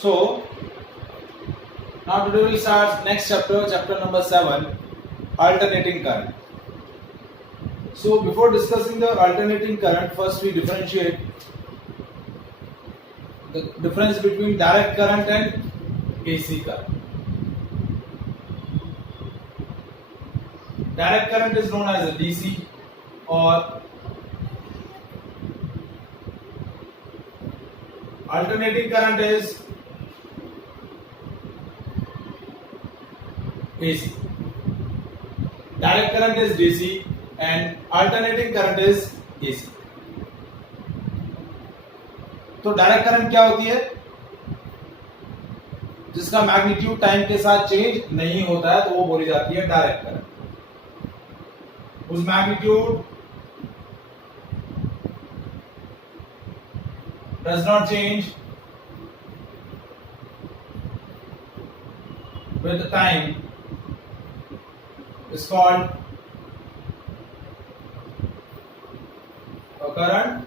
So now today we'll start next chapter, chapter number 7, alternating current. So before discussing the alternating current, first we differentiate the difference between direct current and AC current. Direct current is known as a DC, or alternating current is AC. Direct current is DC and alternating current is AC. तो direct current क्या होती है? जिसका magnitude time के साथ change नहीं होता है तो वो बोली जाती है डायरेक्ट करंट. उस magnitude does not change with the time is called a current.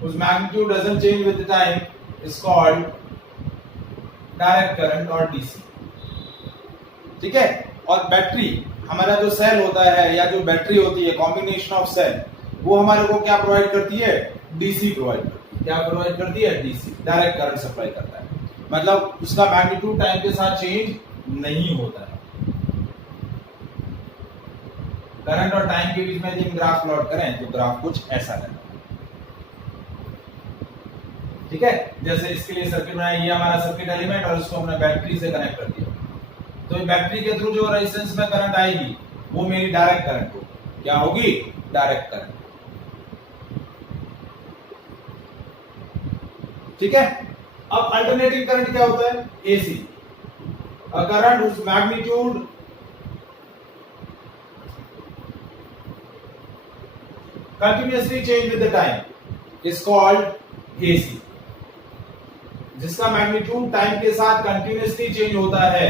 Whose magnitude doesn't change with the time is called direct current or DC. ठीक है. और बैटरी, हमारा जो सेल होता है या जो बैटरी होती है, कॉम्बिनेशन ऑफ सेल, वो हमारे को क्या प्रोवाइड करती है? डीसी प्रोवाइड करती है. क्या प्रोवाइड करती है? डीसी, डायरेक्ट करंट सप्लाई करता है. मतलब उसका मैग्नीट्यूड टाइम के साथ चेंज नहीं होता है. करंट और टाइम के बीच में यदि हम ग्राफ प्लॉट करें तो ग्राफ कुछ ऐसा है. ठीक है. जैसे इसके लिए सर्किट बनाया, ये हमारा सर्किट एलिमेंट और इसको हमने बैटरी से कनेक्ट कर दिया. तो बैटरी के थ्रू जो रेजिस्टेंस में करंट आएगी वो मेरी डायरेक्ट करंट होगी. क्या होगी? Direct current. ठीक है. अब अल्टरनेटिंग करंट क्या होता है? AC. A current whose magnitude continuously change with the time is called AC. जिसका मैग्नीट्यूड टाइम के साथ कंटिन्यूअसली चेंज होता है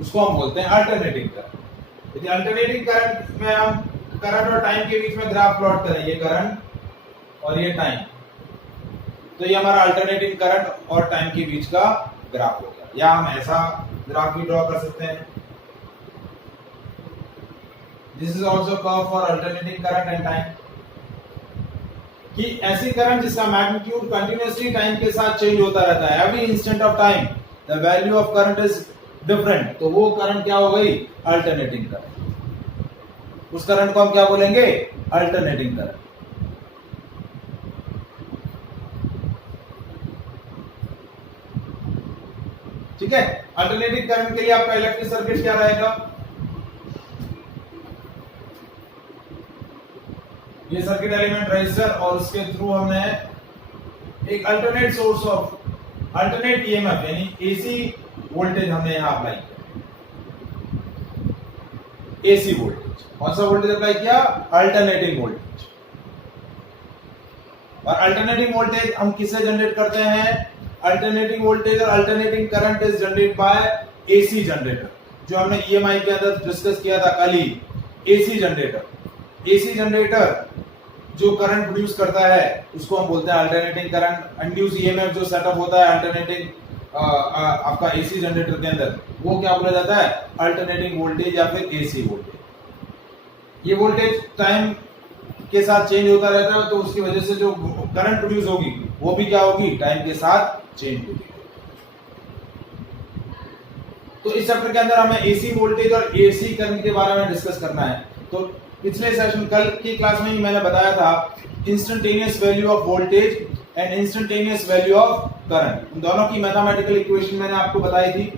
उसको हम बोलते हैं अल्टरनेटिंग करंट. यदि अल्टरनेटिंग करंट में हम करंट और टाइम के बीच में ग्राफ प्लॉट करें, ये करंट और ये टाइम, तो ये हमारा अल्टरनेटिंग करंट और टाइम के बीच का ग्राफ हो गया. या हम ऐसा ग्राफ भी ड्रॉ कर सकते हैं. This is also curve for alternating current and time. कि ऐसी करंट जिसका मैग्नीट्यूड कंटिन्यूअसली टाइम के साथ चेंज होता रहता है, every instant of time the value of current is different, तो वो करंट क्या हो गई? Alternating current. उस करंट को हम क्या बोलेंगे? Alternating current. ठीक है. अल्टरनेटिंग करंट के लिए आपका इलेक्ट्रिक सर्किट क्या रहेगा? ये सर्किट एलिमेंट रेजिस्टर और उसके थ्रू हमने एक alternate source of alternate EMF यानी एसी वोल्टेज हमने यहां अप्लाई किया. AC voltage. कौन सा वोल्टेज अप्लाई किया? Alternating voltage. और अल्टरनेटिंग वोल्टेज हम किससे जनरेट करते हैं? अल्टरनेटिंग वोल्टेज और alternating current is generated by AC generator, जो हमने ईएमआई के अंदर डिस्कस किया था कल ही. AC generator. एसी जनरेटर जो करंट प्रोड्यूस करता है उसको हम बोलते हैं अल्टरनेटिंग करंट. इंड्यूस ईएमएफ जो सेटअप होता है अल्टरनेटिंग आपका एसी जनरेटर के अंदर, वो क्या बोला जाता है? अल्टरनेटिंग वोल्टेज या फिर एसी वोल्टेज. ये वोल्टेज टाइम के साथ चेंज होता रहता है, तो उसकी वजह से जो करंट प्रोड्यूस होगी वो भी क्या होगी? टाइम के साथ चेंज होगी. तो इस चैप्टर के अंदर हमें एसी वोल्टेज और एसी करंट के बारे में डिस्कस करना है. तो पिछले सेशन कल की क्लास में ही मैंने बताया था instantaneous value of voltage and instantaneous value of current. उन दोनों की मैथमेटिकल इक्वेशन मैंने आपको बताई थी.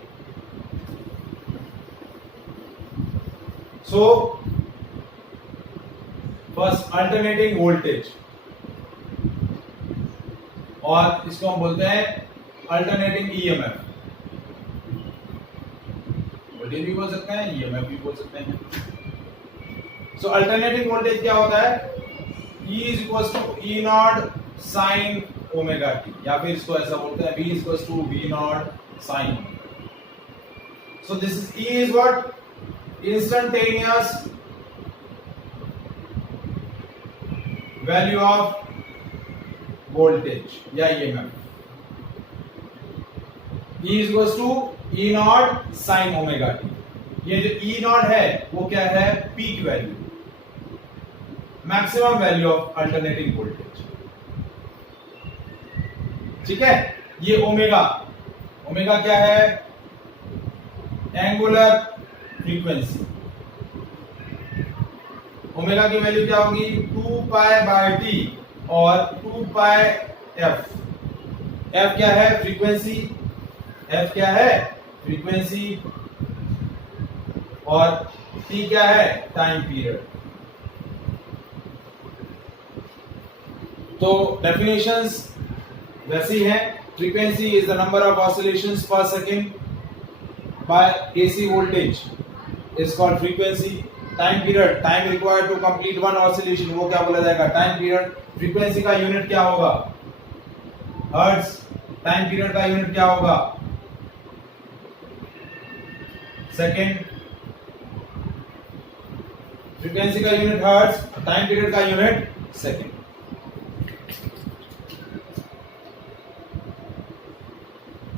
सो फर्स्ट अल्टरनेटिंग वोल्टेज, और इसको हम बोलते हैं अल्टरनेटिंग ईएमएफ. वोल्टेज भी बोल सकते हैं, ईएमएफ भी बोल सकते हैं. सो अल्टरनेटिंग वोल्टेज क्या होता है? E is equals to E naught sin omega t, या फिर इसको ऐसा बोलते हैं V is equals to V naught sin omega. So this is E is what? Instantaneous value of voltage या EMF. E is equal to E naught sine omega T. ये जो E naught है वो क्या है, peak value, maximum value of alternating voltage. ठीक है, ये ओमेगा, ओमेगा क्या है, एंगुलर फ्रीक्वेंसी। ओमेगा की वैल्यू क्या होगी, 2 पाई बाय टी और 2 पाई एफ। एफ क्या है, फ्रीक्वेंसी, एफ क्या है, फ्रीक्वेंसी, और टी क्या है, टाइम पीरियड। तो डेफिनेशंस वैसी हैं। Frequency is the number of oscillations per second by AC voltage is called frequency. Time period, time required to complete one oscillation, वो क्या बोला जाएगा, टाइम पीरियड। फ्रीक्वेंसी का यूनिट क्या होगा, हर्ट्ज। टाइम पीरियड का यूनिट क्या होगा, सेकेंड। फ्रीक्वेंसी का यूनिट हर्ट्ज, टाइम पीरियड का unit second.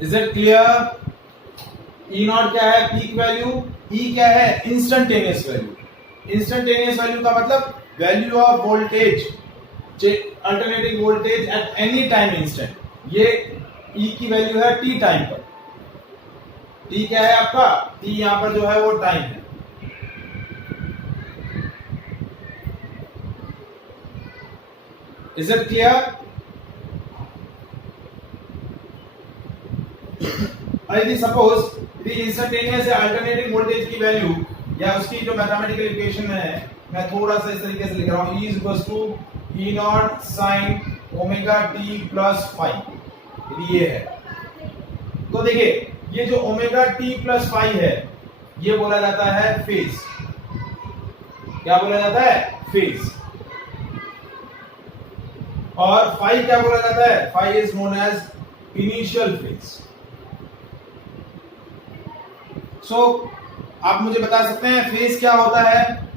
Is it clear? E naught क्या है, पीक वैल्यू। ई क्या है, इंस्टेंटेनियस वैल्यू। इंस्टेंटेनियस वैल्यू का मतलब value of voltage, alternating voltage at any time instant. ये ई की वैल्यू है टी टाइम पर। टी क्या है आपका, टी यहां पर जो है वो टाइम है। Is it clear? यदि सपोज यदि इंस्टेंटेनियस या अल्टरनेटिंग वोल्टेज की वैल्यू या उसकी जो मैथमेटिकल इक्वेशन है, मैं थोड़ा सा इस तरीके से लिख रहा हूं, E equals to E naught sine omega T plus five, यदि ये है तो देखिए ये जो ओमेगा टी प्लस फाइव है ये बोला जाता है फेज। क्या बोला जाता है, फेज। और फाइव क्या बोला जाता है, five is known as initial phase. So आप मुझे बता सकते हैं फेज क्या होता है,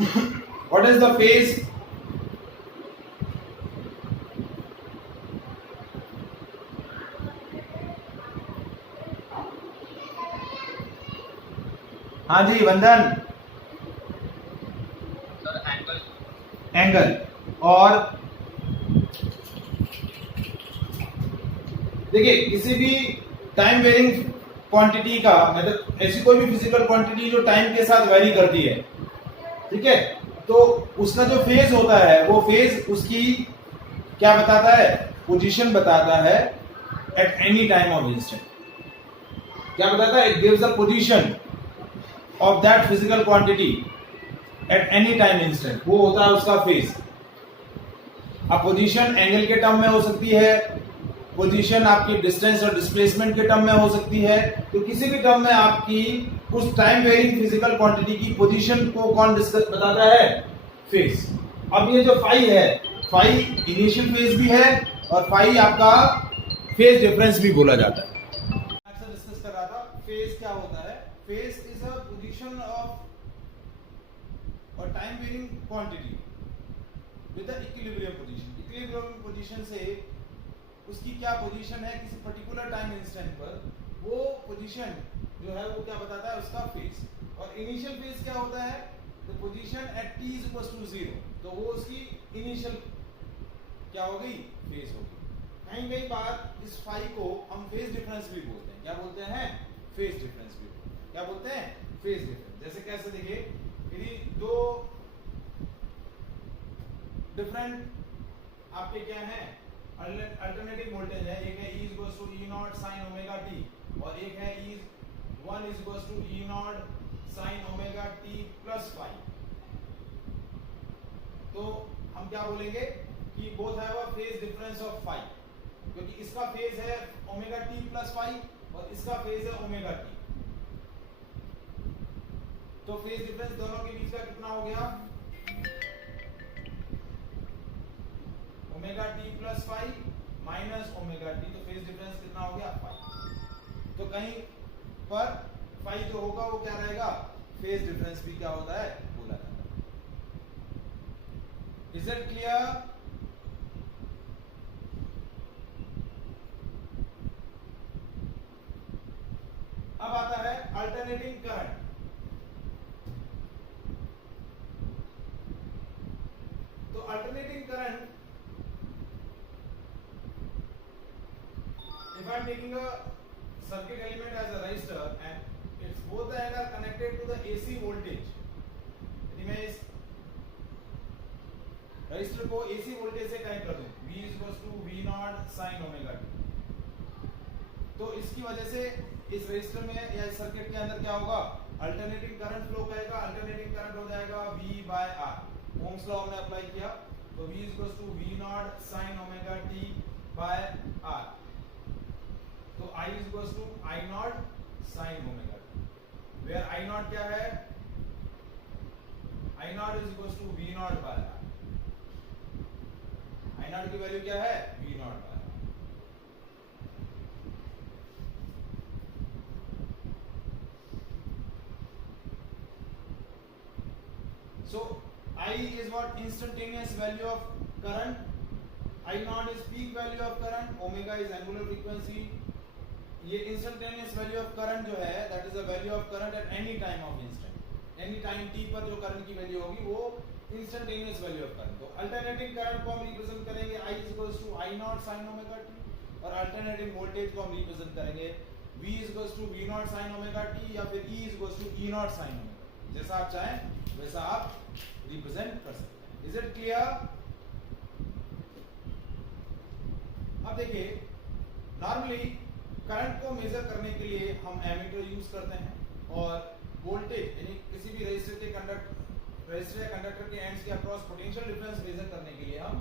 व्हाट इज द फेज? हाँ जी वंदन। एंगल। और देखिए किसी भी टाइम वेरिंग क्वांटिटी का मतलब ऐसी कोई भी फिजिकल क्वांटिटी जो टाइम के साथ वेरी करती है, ठीक है, तो उसका जो फेज होता है वो फेज उसकी क्या बताता है, पोजीशन बताता है at any time of instant. क्या बताता है, it gives the position of that physical quantity at any time instant, वो होता है उसका फेज। अब पोजीशन एंगल के टर्म में हो सकती है, पोजीशन आपकी डिस्टेंस और डिस्प्लेसमेंट के टर्म में हो सकती है, तो किसी भी टर्म में आपकी उस टाइम वेरिंग फिजिकल क्वांटिटी की पोजीशन को कौन डिस्कस बताता है, फेज। अब ये जो फाई है, फाई इनिशियल फेज भी है और फाई आपका फेज डिफरेंस भी बोला जाता है। अच्छा डिस्कस कर रहा था फेज क्या होता है। Phase is a position of और time varying quantity with the equilibrium position. Equilibrium position से उसकी क्या पोजीशन है किसी पर्टिकुलर टाइम इंस्टेंट पर, वो पोजीशन जो है वो क्या बताता है, उसका फेज। और इनिशियल फेज क्या होता है, the position at t is equal to 0, तो वो उसकी इनिशियल क्या हो गई, फेज होगी। कहीं कहीं बार इस फाई को हम फेज डिफरेंस भी बोलते हैं। क्या बोलते हैं, फेज डिफरेंस भी। क्या बोलते हैं, फेज डिफरेंस। जैसे कैसे, देखिए यदि दो डिफरेंट आपके क्या है अल्टरनेटिव वोल्टेज है, एक है E equals to E naught sine omega T और एक है E1 is equals to E naught sine omega T plus five, तो हम क्या बोलेंगे कि both have a phase difference of five, क्योंकि इसका फेज है ओमेगा टी प्लस फाइव और इसका फेज है ओमेगा टी, तो फेज डिफरेंस दोनों के बीच का कितना हो गया, omega T plus five minus omega T, तो फेज डिफरेंस कितना हो गया, फाइव। तो कहीं पर फाइव जो होगा वो क्या रहेगा, फेज डिफरेंस भी क्या होता है, बोला जाता है। Is it clear? अब आता है अल्टरनेटिंग करंट। तो alternating current, if I am taking a circuit element as a resistor and its both the ends are connected to the AC voltage, यदि मैं इस रेजिस्टर को AC वोल्टेज से connect कर दूं, V V not sin omega t, तो इसकी वजह से इस रेजिस्टर में या इस सर्किट के अंदर क्या होगा, अल्टरनेटिंग करंट फ्लो करेगा। अल्टरनेटिंग करंट हो जाएगा V by R, Ohm's law हमने अप्लाई किया, तो V V not sin omega t by R, तो I I not sin omega t, where I not क्या है, I not V not by R, I not की value क्या है, V not by R। So I is what, instantaneous value of current, I naught is peak value of current, omega is angular frequency। ये instantaneous value of current जो है, that is the value of current at any time of instant, any time t पर जो current की value होगी वो instantaneous value of current। तो alternating current को हम represent करेंगे I is I naught sin omega t, और alternating voltage को हम represent करेंगे V is V naught sin omega t या फिर E is E naught sin omega t, जैसा आप चाहें वैसा आप रिप्रेजेंट कर सकते हैं। Is it clear? अब देखिए, नॉर्मली करंट को मेजर करने के लिए हम एमीटर यूज करते हैं, और वोल्टेज यानी किसी भी रेजिस्टर या कंडक्टर के एंड्स के अक्रॉस पोटेंशियल डिफरेंस मेजर करने के लिए हम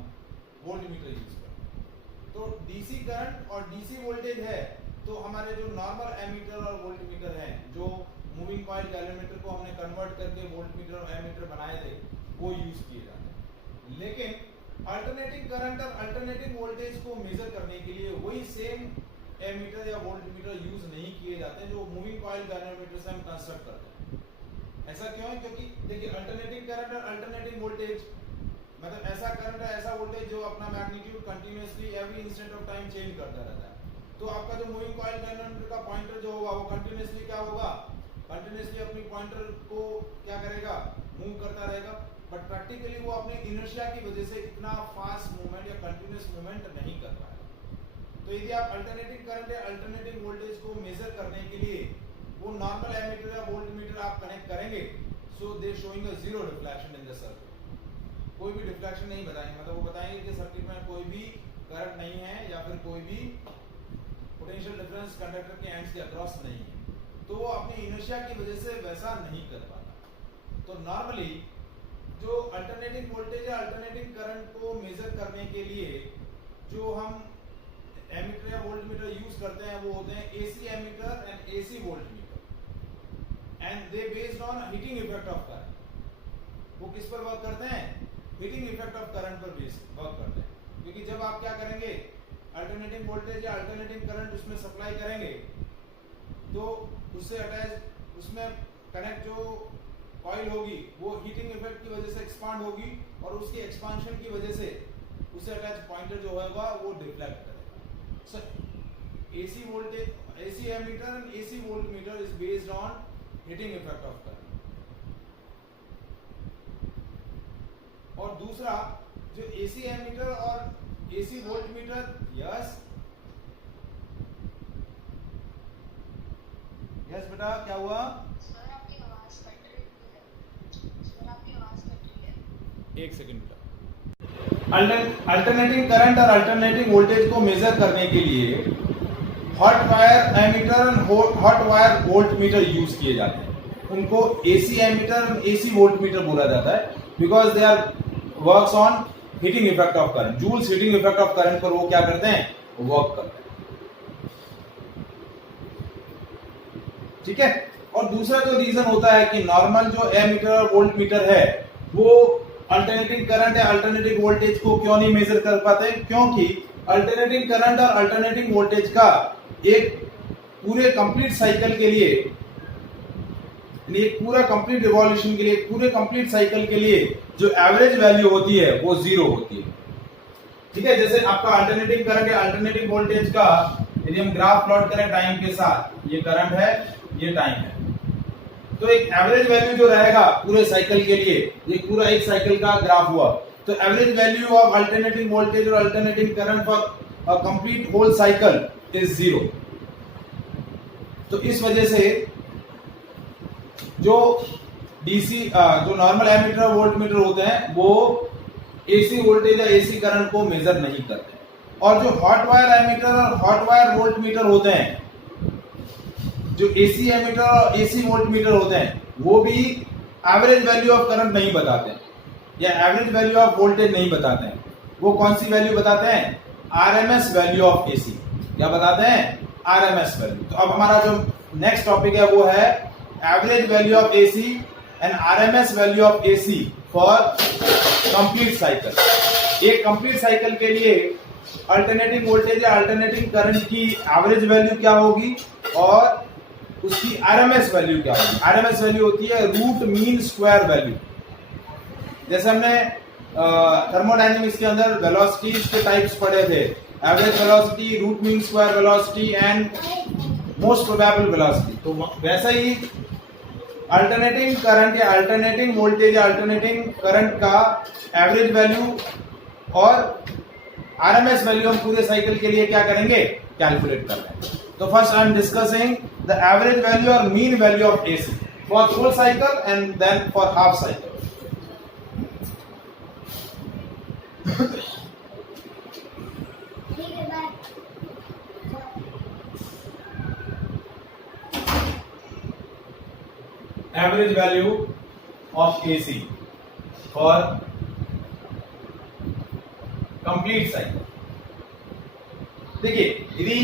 वोल्टमीटर यूज करते हैं। तो डीसी करंट और डीसी वोल्टेज है, तो हमारे जो नॉर्मल एमीटर और वोल्टमीटर हैं, जो मूविंग कॉइल गैल्वेमीटर को हमने कन्वर्ट करके वोल्टमीटर और एमीटर बनाए थे, वो यूज किए जाते हैं। लेकिन अल्टरनेटिंग करंट और अल्टरनेटिंग वोल्टेज को मेजर करने के लिए वही सेम एमीटर या वोल्टमीटर यूज नहीं किए जाते जो मूविंग कॉइल गैल्वेमीटर से हम कंस्ट्रक्ट करते हैं। ऐसा क्यों है? क्योंकि देखिए, अल्टरनेटिंग करंट और अल्टरनेटिंग वोल्टेज मतलब ऐसा करंट है, ऐसा वोल्टेज जो अपना magnitude continuously every instant of time change करता रहता है। तो आपका जो मूविंग कॉइल गैल्वेमीटर का पॉइंटर जो होगा वो कंटिन्यूअसली क्या होगा, कंटिन्यूअसली अपनी पॉइंटर को क्या करेगा, मूव करता रहेगा। बट प्रैक्टिकली वो अपने इनर्शिया की वजह से इतना फास्ट मूवमेंट या कंटिन्यूअस मूवमेंट नहीं कर रहा है। तो यदि आप अल्टरनेटिंग करंट या अल्टरनेटिंग वोल्टेज को मेजर करने के लिए वो नॉर्मल एमीटर या वोल्टमीटर आप कनेक्ट करेंगे, so they showing a zero deflection in the circuit. कोई भी डिफ्लेक्शन नहीं बताएंगे, मतलब वो बताएंगे कि सर्किट में कोई भी करंट नहीं है या फिर कोई भी पोटेंशियल डिफरेंस कंडक्टर के एंड्स के अक्रॉस नहीं है। तो वो अपनी इनर्शिया की वजह से वैसा नहीं कर पाता। तो नॉर्मली जो अल्टरनेटिंग वोल्टेज या अल्टरनेटिंग करंट को मेजर करने के लिए जो हम एमीटर या वोल्टमीटर यूज करते हैं वो होते हैं AC ammeter and AC voltmeter, and they based on heating effect of current. वो किस पर वर्क करते हैं? हीटिंग इफेक्ट ऑफ करंट पर वर्क करते हैं। क्योंकि जब आप क्या करेंगे, अल्टरनेटिंग वोल्टेज या अल्टरनेटिंग करंट उसमें सप्लाई करेंगे, तो उससे अटैच उसमें कनेक्ट जो कॉइल होगी वो हीटिंग इफेक्ट की वजह से एक्सपांड होगी, और उसकी एक्सपांशन की वजह से उससे अटैच पॉइंटर जो होगा वो डिफ्लेक्ट करेगा। So AC voltage, AC ammeter and AC voltmeter is based on heating effect of current. और दूसरा जो एसी एमीटर और एसी वोल्टमीटर, यस यस बेटा, क्या हुआ? सर आपकी आवाज कट रही है। सर आपकी आवाज कट रही है। एक सेकंड बेटा। अल्टरनेटिंग करंट और अल्टरनेटिंग वोल्टेज को मेजर करने के लिए hot wire ammeter and hot wire voltmeter use किए जाते हैं। उनको AC ammeter and AC voltmeter बोला जाता है, because they are works on heating effect of current. Joule's heating effect of current पर वो क्या करते हैं, वर्क करते हैं। ठीक है। और दूसरा जो रीजन होता है कि नॉर्मल जो एमीटर और वोल्टमीटर है वो अल्टरनेटिंग करंट या अल्टरनेटिंग वोल्टेज को क्यों नहीं मेजर कर पाते? क्योंकि अल्टरनेटिंग करंट और अल्टरनेटिंग वोल्टेज का एक पूरे कंप्लीट साइकिल के लिए, एक पूरा कंप्लीट रिवॉल्यूशन के लिए, पूरे कंप्लीट साइकिल के लिए जो एवरेज वैल्यू होती है वो 0 होती है। ठीक है। जैसे आपका अल्टरनेटिंग करंट या अल्टरनेटिंग वोल्टेज का यदि हम ग्राफ प्लॉट करें टाइम के साथ, ये करंट है, ये टाइम है। तो एक एवरेज वैल्यू जो रहेगा पूरे साइकिल के लिए, ये पूरा एक साइकिल का ग्राफ हुआ, तो average value of alternating voltage और alternating current for a complete whole cycle is 0। तो इस वजह से जो डीसी जो नॉर्मल एमीटर और वोल्टमीटर होते हैं वो एसी वोल्टेज या एसी करंट को मेजर नहीं करते, और जो हॉट वायर एमीटर और हॉट वायर वोल्टमीटर होते हैं, जो एसी एमीटर और एसी वोल्टमीटर होते हैं, वो भी एवरेज वैल्यू ऑफ करंट नहीं बताते हैं या एवरेज वैल्यू ऑफ वोल्टेज नहीं बताते हैं। वो कौन सी वैल्यू बताते हैं? RMS value of AC. क्या बताते हैं? RMS value. तो अब हमारा जो नेक्स्ट टॉपिक है वो है average value of AC and RMS value of AC for complete cycle. एक कंप्लीट साइकिल के लिए अल्टरनेटिंग वोल्टेज या अल्टरनेटिंग करंट की एवरेज वैल्यू क्या होगी और उसकी आरएमएस वैल्यू क्या होगी? आरएमएस वैल्यू होती है रूट मीन स्क्वायर वैल्यू। जैसे हमने थर्मोडायनेमिक्स के अंदर वेलोसिटीज के टाइप्स पढ़े थे, average velocity, root mean square velocity and most probable velocity. तो वैसा ही अल्टरनेटिंग करंट या अल्टरनेटिंग वोल्टेज या अल्टरनेटिंग करंट का एवरेज वैल्यू और आरएमएस वैल्यू हम पूरे साइकिल के लिए क्या करेंगे? कैलकुलेट कर रहे हैं। तो first I am discussing the average value और mean value of AC for full cycle and then for half cycle. Average value of AC for complete cycle. देखिए, यदि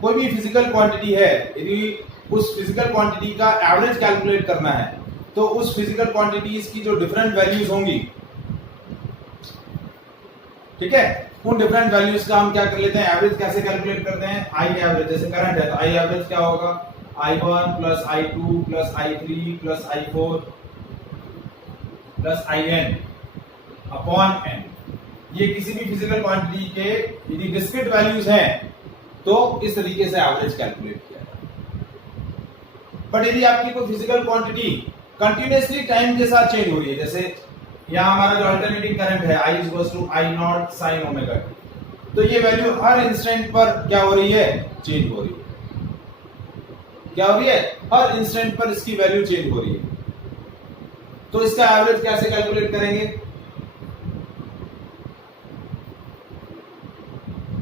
कोई भी फिजिकल क्वांटिटी है, यदि उस फिजिकल क्वांटिटी का एवरेज कैलकुलेट करना है, तो उस फिजिकल क्वांटिटीज की जो डिफरेंट वैल्यूज होंगी, ठीक है, उन डिफरेंट वैल्यूज का हम क्या कर लेते हैं? एवरेज कैसे कैलकुलेट करते हैं? आई एवरेज, जैसे करंट है तो आई एवरेज क्या होगा? I1 plus I2 plus I3 plus I4 plus IN upon n। ये किसी भी फिजिकल क्वांटिटी के यदि डिस्क्रीट वैल्यूज हैं तो इस तरीके से एवरेज कैलकुलेट किया जाए। बट यदि आपकी कोई फिजिकल क्वांटिटी कंटिन्यूअसली टाइम के साथ चेंज हो रही है, जैसे यहाँ हमारा जो अल्टरनेटिंग करंट है I equals to I not sine omega t, तो ये वैल्यू हर इंस्टेंट पर क्या हो रही है? चेंज हो रही है। क्या हो रही है? हर इंस्टेंट पर इसकी वैल्यू चेंज हो रही है। तो इसका एवरेज कैसे कैलकुलेट करेंगे?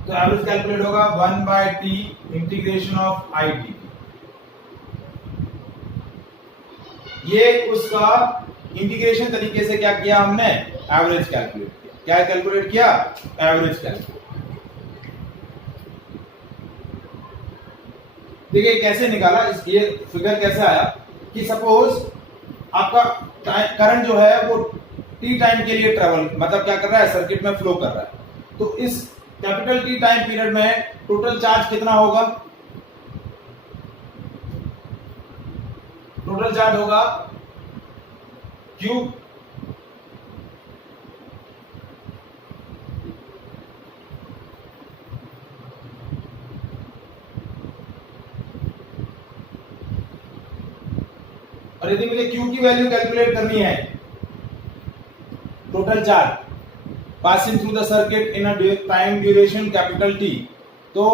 तो एवरेज कैलकुलेट होगा 1/t integration of I dt। ये उसका इंटीग्रेशन तरीके से क्या किया हमने? एवरेज कैलकुलेट किया। क्या कैलकुलेट किया? Average calculate. देखिए कैसे निकाला, ये फिगर कैसे आया कि सपोज आपका करंट जो है वो t टाइम के लिए ट्रेवल, मतलब क्या कर रहा है? सर्किट में फ्लो कर रहा है। तो इस कैपिटल T टाइम पीरियड में टोटल चार्ज कितना होगा? टोटल चार्ज होगा Q और यदि मुझे Q की वैल्यू कैलकुलेट करनी है, total charge passing through the circuit in a time duration capital T, तो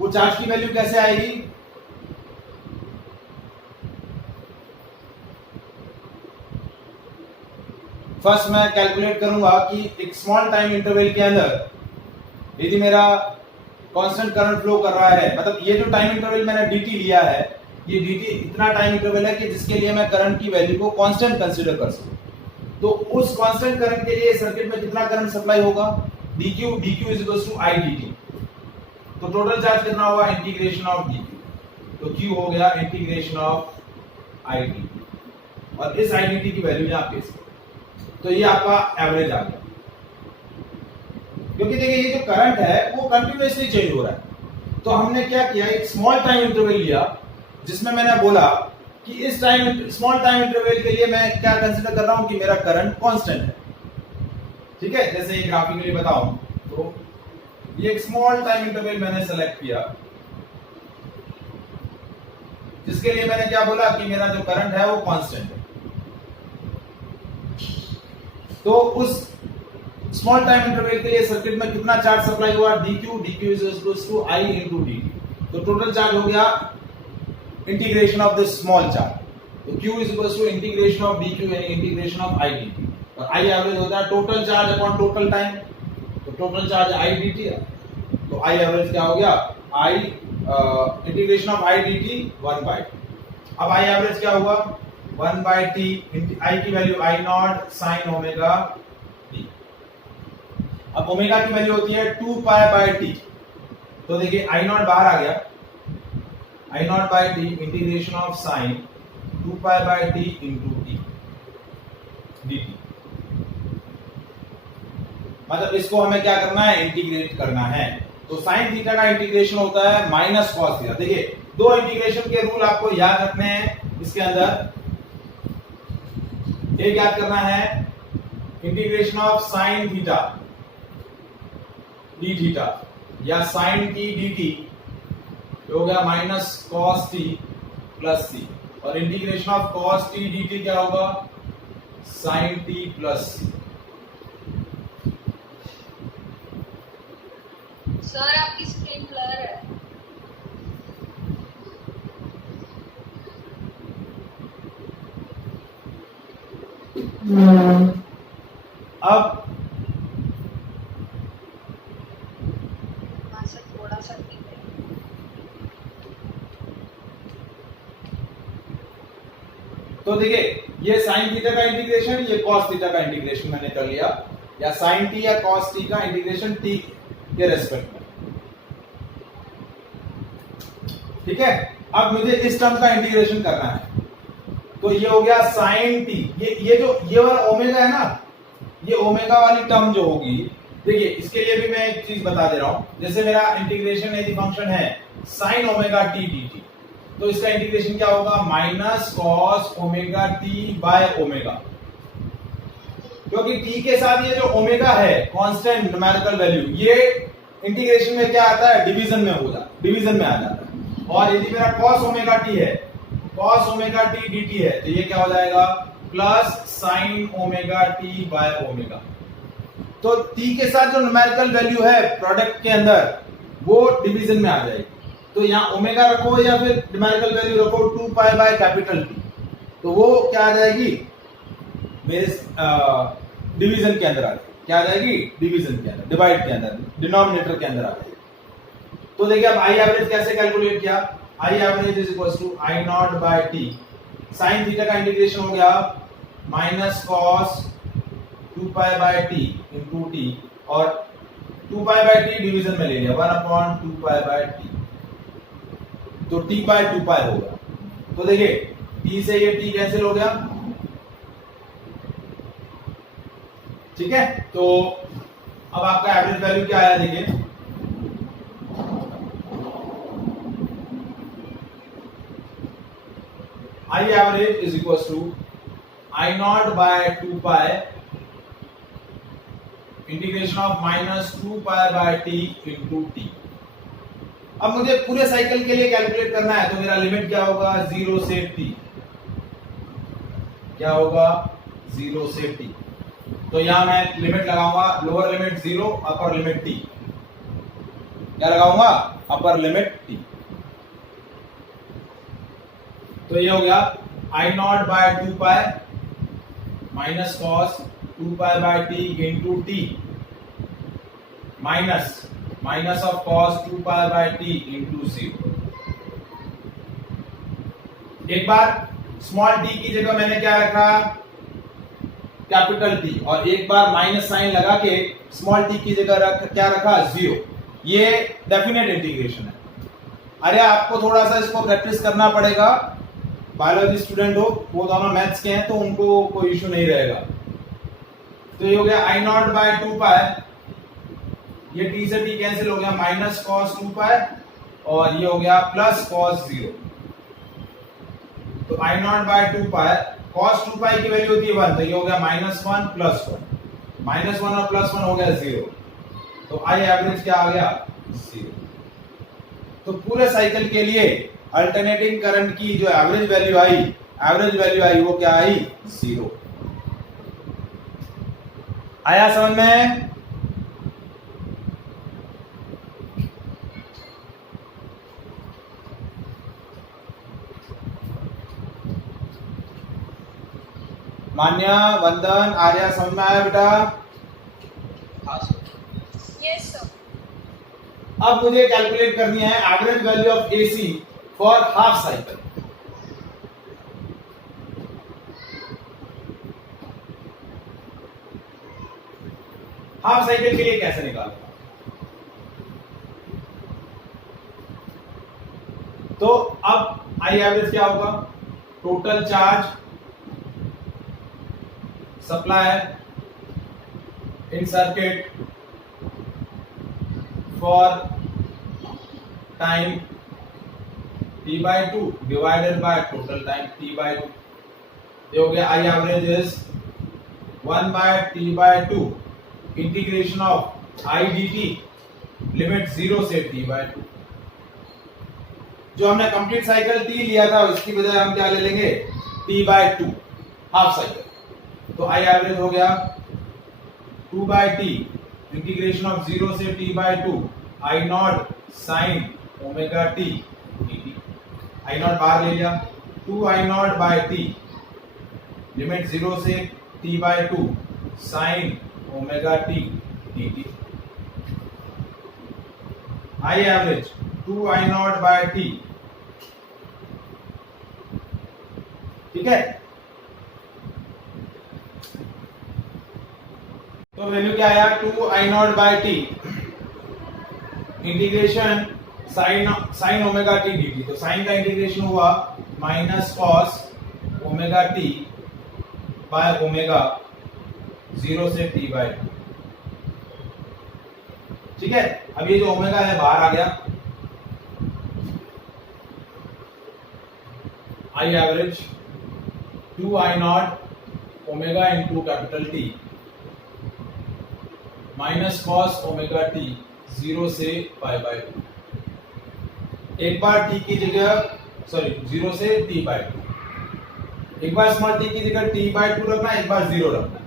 वो चार्ज की वैल्यू कैसे आएगी? फर्स्ट मैं कैलकुलेट करूंगा कि एक स्मॉल टाइम इंटरवल के अंदर यदि मेरा कांस्टेंट करंट फ्लो कर रहा है, मतलब ये जो टाइम इंटरवल मैंने dt लिया है, ये dt इतना टाइम इंटरवल है कि जिसके लिए मैं करंट की वैल्यू को कांस्टेंट कंसीडर कर सकूं। तो उस कांस्टेंट करंट के लिए सर्किट में कितना करंट सप्लाई होगा? dq is equals to I dt। तो टोटल चार्ज कितना होगा? Integration of dq। तो q हो गया इंटीग्रेशन ऑफ I dt, और इस I dt की वैल्यू यहां पेश करो। तो ये आपका एवरेज आ गया, क्योंकि देखिए ये जो करंट है वो कंटिन्यूअसली चेंज हो रहा है। तो हमने क्या किया? एक स्मॉल टाइम इंटरवल लिया जिसमें मैंने बोला कि इस टाइम स्मॉल टाइम इंटरवल के लिए मैं क्या कंसीडर कर रहा हूं कि मेरा करंट कांस्टेंट है। ठीक है, जैसे ये ग्राफिकली बताऊं तो ये एक स्मॉल टाइम इंटरवल मैंने सेलेक्ट किया जिसके लिए मैंने क्या बोला कि मेरा जो करंट है वो कांस्टेंट है। तो उस स्मॉल टाइम इंटरवल के लिए सर्किट में कितना चार्ज सप्लाई हुआ, dq is equal to I into dt। तो टोटल चार्ज हो गया integration of this small charge, तो q is equal to integration of dq यानी इंटीग्रेशन ऑफ I dt, और I एवरेज होता है total charge upon total time, तो total charge I dt है, तो I एवरेज क्या हो गया, I integration of I dt 1/t। अब I एवरेज क्या हुआ, 1/t, I की value I not sine omega t। अब ओमेगा की वैल्यू होती है 2π/t, तो देखिए I नॉट बाहर आ गया, I not by t integration of sine 2π/t into t dt। मतलब इसको हमें क्या करना है, इंटीग्रेट करना है। तो साइन थीटा का इंटीग्रेशन होता है माइनस कॉस थीटा। देखिए दो इंटीग्रेशन के रूल आपको याद रखने हैं इसके अंदर। एक याद करना है integration of sine theta D theta या साइन टी डी टी हो गया माइनस कॉस टी प्लस सी, और integration of cos T D T क्या होगा, साइन टी प्लस सी। सर आपकी स्क्रीन ब्लर है। अब हाँ सर थोड़ा सा ठीक है। तो देखिए ये साइन थीटा का इंटीग्रेशन, ये कॉस थीटा का इंटीग्रेशन मैंने कर लिया, या साइन टी या कॉस टी का इंटीग्रेशन टी के रेस्पेक्ट में, ठीक है। अब मुझे इस टर्म का इंटीग्रेशन करना है, तो ये हो गया साइन टी, ये वाला ओमेगा है ना, ये ओमेगा वाली टर्म जो होगी, देखिए इसके लिए भी मैं एक चीज बता दे रहा हूं। जैसे मेरा इंटीग्रेशन यदि फंक्शन है sign omega T D T, तो इसका इंटीग्रेशन क्या होगा, minus cos omega T by omega, क्योंकि टी के साथ ये जो ओमेगा है कांस्टेंट न्यूमेरिकल वैल्यू, ये इंटीग्रेशन में क्या आता है, डिवीजन में आ जाता है। और यदि मेरा cos ओमेगा टी है, cos ओमेगा टी dt है, तो ये क्या हो जाएगा, plus sign omega T by omega. तो t के साथ जो न्यूमेरिकल वैल्यू है प्रोडक्ट के अंदर, वो डिवीजन में आ जाएगी। तो यहाँ ओमेगा रखो या फिर न्यूमेरिकल वैल्यू रखो 2π/T, तो वो क्या आ जाएगी, मेरे डिवीजन के अंदर आ जाएगी। क्या आ जाएगी, डिवीजन के अंदर, डिवाइड के अंदर, डिनोमिनेटर के अंदर आ जाएगी। तो देखिए अब आई एवरेज कैसे कैलकुलेट किया, I average is equal to I naught by T, sine theta का इंटीग्रेशन हो गया minus cos 2π/t into T, और 2π/t डिवीजन में ले लिया 1/2π/t, तो t/2π होगा। तो देखिए t से ये t कैंसिल हो गया, ठीक है। तो अब आपका एवरेज वैल्यू क्या आया, देखिए I average is equals to I naught by 2π integration of minus 2π/t into t। अब मुझे पूरे साइकिल के लिए कैलकुलेट करना है, तो मेरा लिमिट क्या होगा, 0 से t, क्या होगा 0 से t। तो यहां मैं लिमिट लगाऊंगा, lower limit 0, upper limit t, क्या लगाऊंगा, अपर लिमिट t। तो ये हो गया I naught by 2π minus cos 2π/t into t, minus of cos 2π/t into 0। एक बार स्मॉल t की जगह मैंने क्या रखा, कैपिटल T, और एक बार माइनस साइन लगा के स्मॉल t की जगह क्या रखा, 0। ये डेफिनेट इंटीग्रेशन है। अरे आपको थोड़ा सा इसको प्रैक्टिस करना पड़ेगा, बायोलॉजी स्टूडेंट हो, वो दोनों मैथ्स के हैं, तो उनको कोई इशू नहीं रहेगा। तो ये हो गया आई नॉट बाय 2π, ये t से t कैंसिल हो गया, माइनस कॉस 2π, और ये हो गया प्लस कॉस 0। तो आई नॉट बाय 2π, कॉस 2π की वैल्यू होती है 1, तो ये हो गया -1 प्लस 1, -1 और प्लस 1 हो गया 0। तो आई एवरेज क्या आ गया, 0। तो पूरे साइकिल के लिए अल्टरनेटिंग करंट की जो एवरेज वैल्यू आई वो क्या आई? 0। आया समझ में? मान्या, वंदन, आर्या समझ में आया बेटा? Yes sir. अब मुझे कैलकुलेट करनी है average value of AC for half cycle. Half cycle के लिए कैसे निकालूंगा? तो अब आई एवरेज क्या होगा? Total charge supply in circuit for time t/2 divided by total time t/2। ये हो गया आई average is 1/t/2 integration of I dt limit 0 से t/2। जो हमने कंप्लीट साइकिल t लिया था उसकी बजाय हम क्या ले लेंगे? t/2 half cycle. तो आई एवरेज हो गया 2/t इंटीग्रेशन ऑफ 0 से t/2 I not sine omega t dt। I nought बाहर ले लिया, 2 I not by t limit 0 से t/2 sine omega t dt। I average 2 I not by t। ठीक है, तो वैल्यू क्या आया? 2 I not by t integration sine omega t dt। तो साइन का इंटीग्रेशन हुआ minus cos omega t by omega 0 से t/2। ठीक है, अब ये जो ओमेगा है बाहर आ गया। आई average 2 I not omega into capital T minus cos omega t 0 से π/2। एक बार t की जगह 0 से t/2। एक बार स्मॉल t की जगह t/2 रखना, एक बार 0 रखना।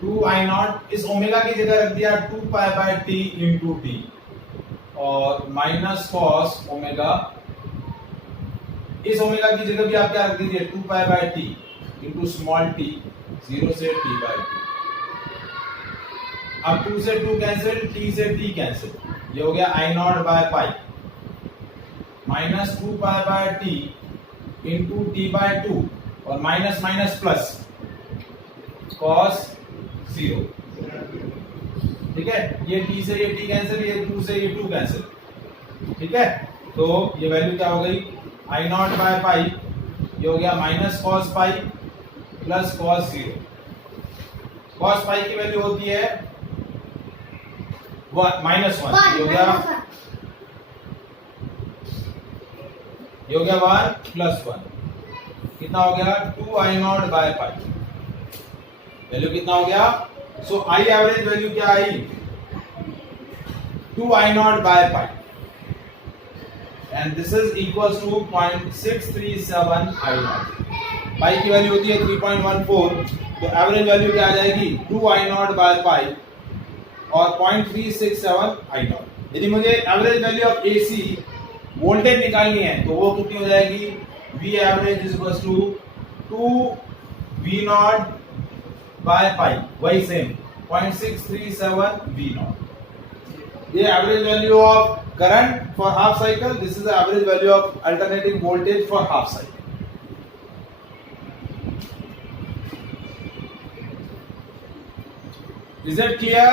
2 I नॉट इस ओमेगा की जगह रख दिया 2 π/t इंटू t और माइनस कॉस ओमेगा। इस ओमेगा की जगह भी आप क्या रख दीजिए? 2 π/t इंटू स्मॉल t 0 से t/2। अब 2 से 2 कैंसिल, t से t कैंसिल, ये हो गया I not by pi minus 2 π/t into t/2 और माइनस माइनस प्लस cos 0। ठीक है, ये t से ये t कैंसिल, ये 2 से ये 2 कैंसिल। ठीक है, तो ये वैल्यू क्या हो गई? I नॉट बाय पाई, ये हो गया minus cos pi plus cos 0। cos पाई की वैल्यू होती है -1, ये हो गया 1 प्लस 1, कितना हो गया? 2 I नॉट बाय पाई। वैल्यू कितना हो गया? सो आई एवरेज वैल्यू क्या आई? 2 I not by pi and this is equals to 0.637 I naught. Pi की वैल्यू होती है 3.14, तो एवरेज वैल्यू क्या आ जाएगी? 2 I नॉट बाय पाई और 0.367 I नॉट। यदि मुझे average value of AC voltage निकालनी है तो वो कितनी हो जाएगी? V average is equals to 2 V nought by pi, वही सेम 0.637 V नॉट। ये average value of current for half cycle, this is the average value of alternating voltage for half cycle. Is it clear?